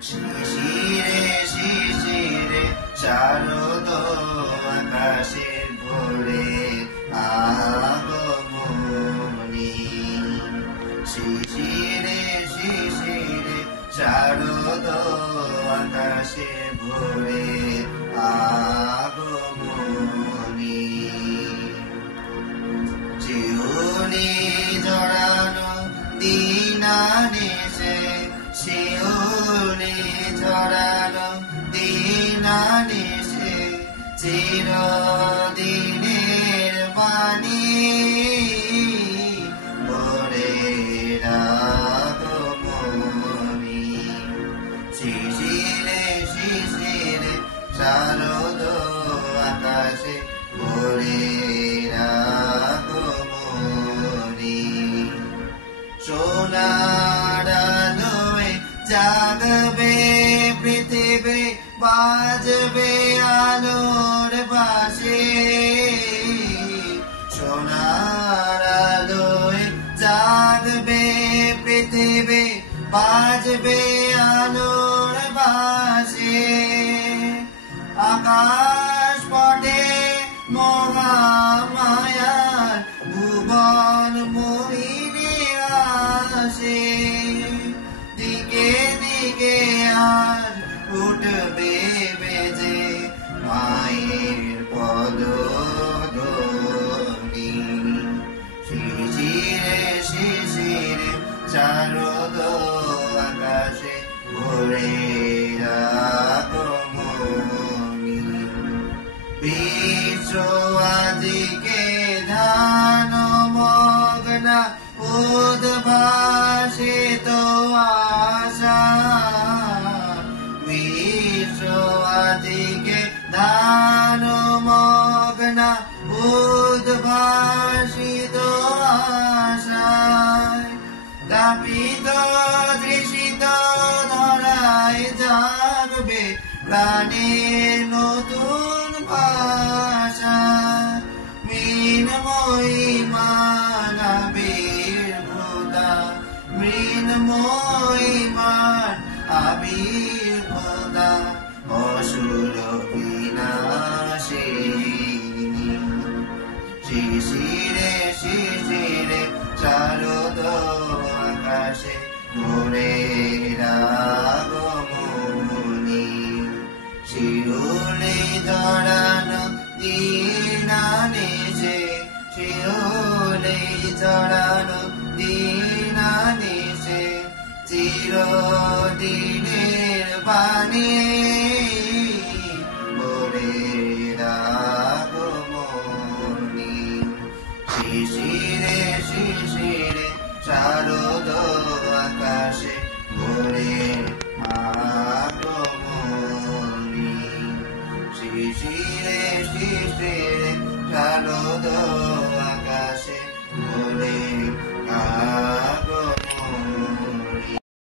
শিশিরে শিশিরে শারদ আকাশে ভোরে আগমনী। শিশিরে শিশিরে শারদ আকাশে ভোরে আগমনী। শিউলি ঝরানো দিনানিশে, শিউলি ঝরানো দিনানিশে, চিরদিনের বাণী ভোরের আগমনী। শিশিরে শিশিরে শারদ আকাশে ভোরের আগমনী। সোনার আলোয় জাগবে পৃথিবী, বাজবে আলোর বাঁশি। সোনার আলোয় জাগবে পৃথিবী, বাজবে আলোর বাঁশি। আকাশ পটে মহামায়ার ভুবন মোহিনী আসে। দিকে দিকে আর উঠবে বেজে মায়ের পদধ্বনি। শিশিরে শিশিরে শারদ আকাশে ভোরের আগমনী। বিশ্ব আদিকে ধান মগ্না উদ্ভাসিত আশা। বিশ্ব আদিকে ধান মগ্না উদ্ভাসিত আশায়। তাপিত তৃষিত ধরায় জাগবে প্রাণের নতুন ভাষা। মৃন্ময়ী মান আবির্ভূতা, মৃন্ময়ী মান আবির্ভূতা, অসুর বিনাশিনী। শিশিরে শিশিরে শারদ আকাশে ভোরের আগমনী। শিউলি ঝরানো দিনানিশে, শিউলি ঝরানো দিনানিশে, চিরদিনের বাণী ভোরের আগমনী। শিশিরে শিশিরে শারদ আকাশে ভোরের আগমনী। শিশিরে শিশিরে শারদ আকাশে ভোরের আগমনী।